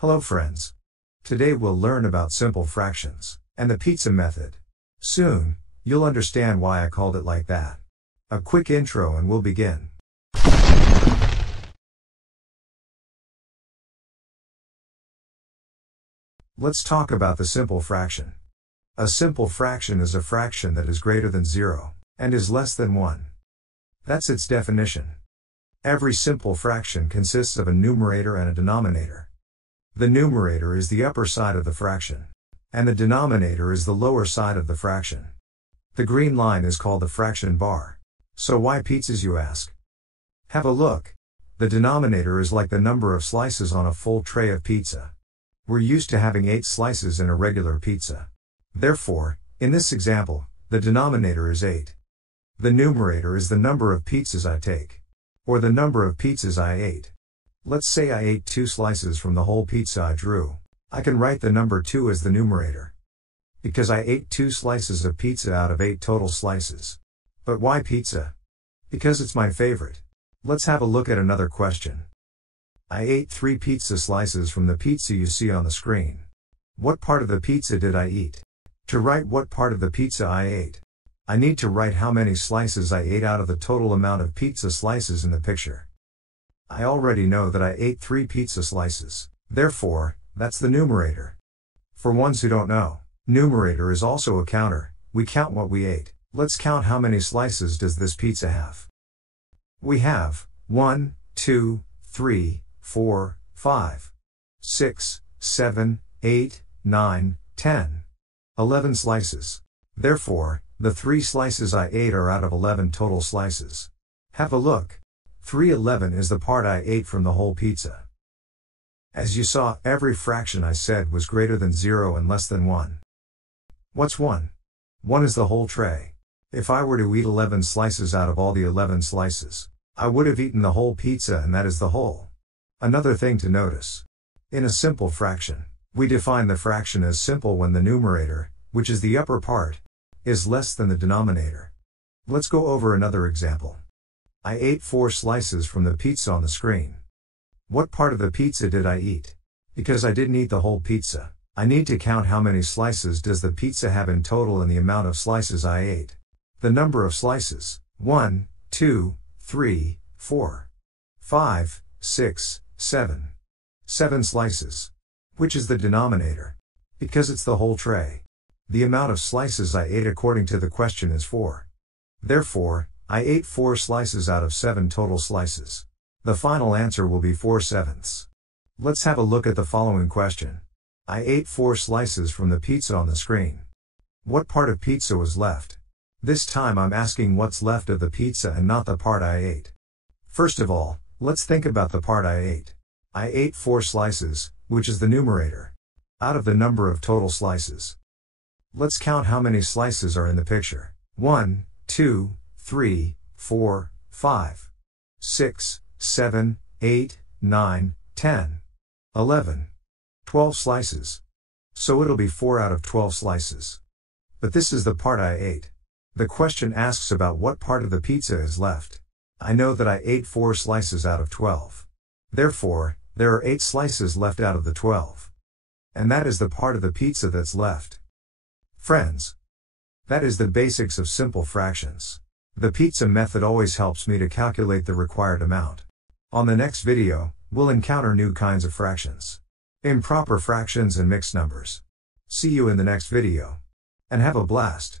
Hello friends. Today we'll learn about simple fractions and the pizza method. Soon, you'll understand why I called it like that. A quick intro and we'll begin. Let's talk about the simple fraction. A simple fraction is a fraction that is greater than 0 and is less than 1. That's its definition. Every simple fraction consists of a numerator and a denominator. The numerator is the upper side of the fraction, and the denominator is the lower side of the fraction. The green line is called the fraction bar. So why pizzas, you ask? Have a look. The denominator is like the number of slices on a full tray of pizza. We're used to having 8 slices in a regular pizza. Therefore, in this example, the denominator is 8. The numerator is the number of pizzas I take, or the number of pizzas I ate. Let's say I ate 2 slices from the whole pizza I drew. I can write the number 2 as the numerator, because I ate 2 slices of pizza out of 8 total slices. But why pizza? Because it's my favorite. Let's have a look at another question. I ate 3 pizza slices from the pizza you see on the screen. What part of the pizza did I eat? To write what part of the pizza I ate, I need to write how many slices I ate out of the total amount of pizza slices in the picture. I already know that I ate 3 pizza slices. Therefore, that's the numerator. For ones who don't know, numerator is also a counter. We count what we ate. Let's count how many slices does this pizza have. We have 1, 2, 3, 4, 5, 6, 7, 8, 9, 10, 11 slices. Therefore, the 3 slices I ate are out of 11 total slices. Have a look. 3/11 is the part I ate from the whole pizza. As you saw, every fraction I said was greater than 0 and less than 1. What's 1? 1 is the whole tray. If I were to eat 11 slices out of all the 11 slices, I would have eaten the whole pizza, and that is the whole. Another thing to notice. In a simple fraction, we define the fraction as simple when the numerator, which is the upper part, is less than the denominator. Let's go over another example. I ate 4 slices from the pizza on the screen. What part of the pizza did I eat? Because I didn't eat the whole pizza, I need to count how many slices does the pizza have in total and the amount of slices I ate. The number of slices: 1, 2, 3, 4, 5, 6, 7. 7 slices. Which is the denominator? Because it's the whole tray. The amount of slices I ate according to the question is 4. Therefore, I ate 4 slices out of 7 total slices. The final answer will be 4/7. Let's have a look at the following question. I ate 4 slices from the pizza on the screen. What part of pizza was left? This time I'm asking what's left of the pizza and not the part I ate. First of all, let's think about the part I ate. I ate 4 slices, which is the numerator, out of the number of total slices. Let's count how many slices are in the picture. 1, 2, 3, 4, 5, 6, 7, 8, 9, 10, 11, 12 slices. So it'll be 4 out of 12 slices. But this is the part I ate. The question asks about what part of the pizza is left. I know that I ate 4 slices out of 12. Therefore, there are 8 slices left out of the 12. And that is the part of the pizza that's left. Friends, that is the basics of simple fractions. The pizza method always helps me to calculate the required amount. On the next video, we'll encounter new kinds of fractions, improper fractions and mixed numbers. See you in the next video. And have a blast.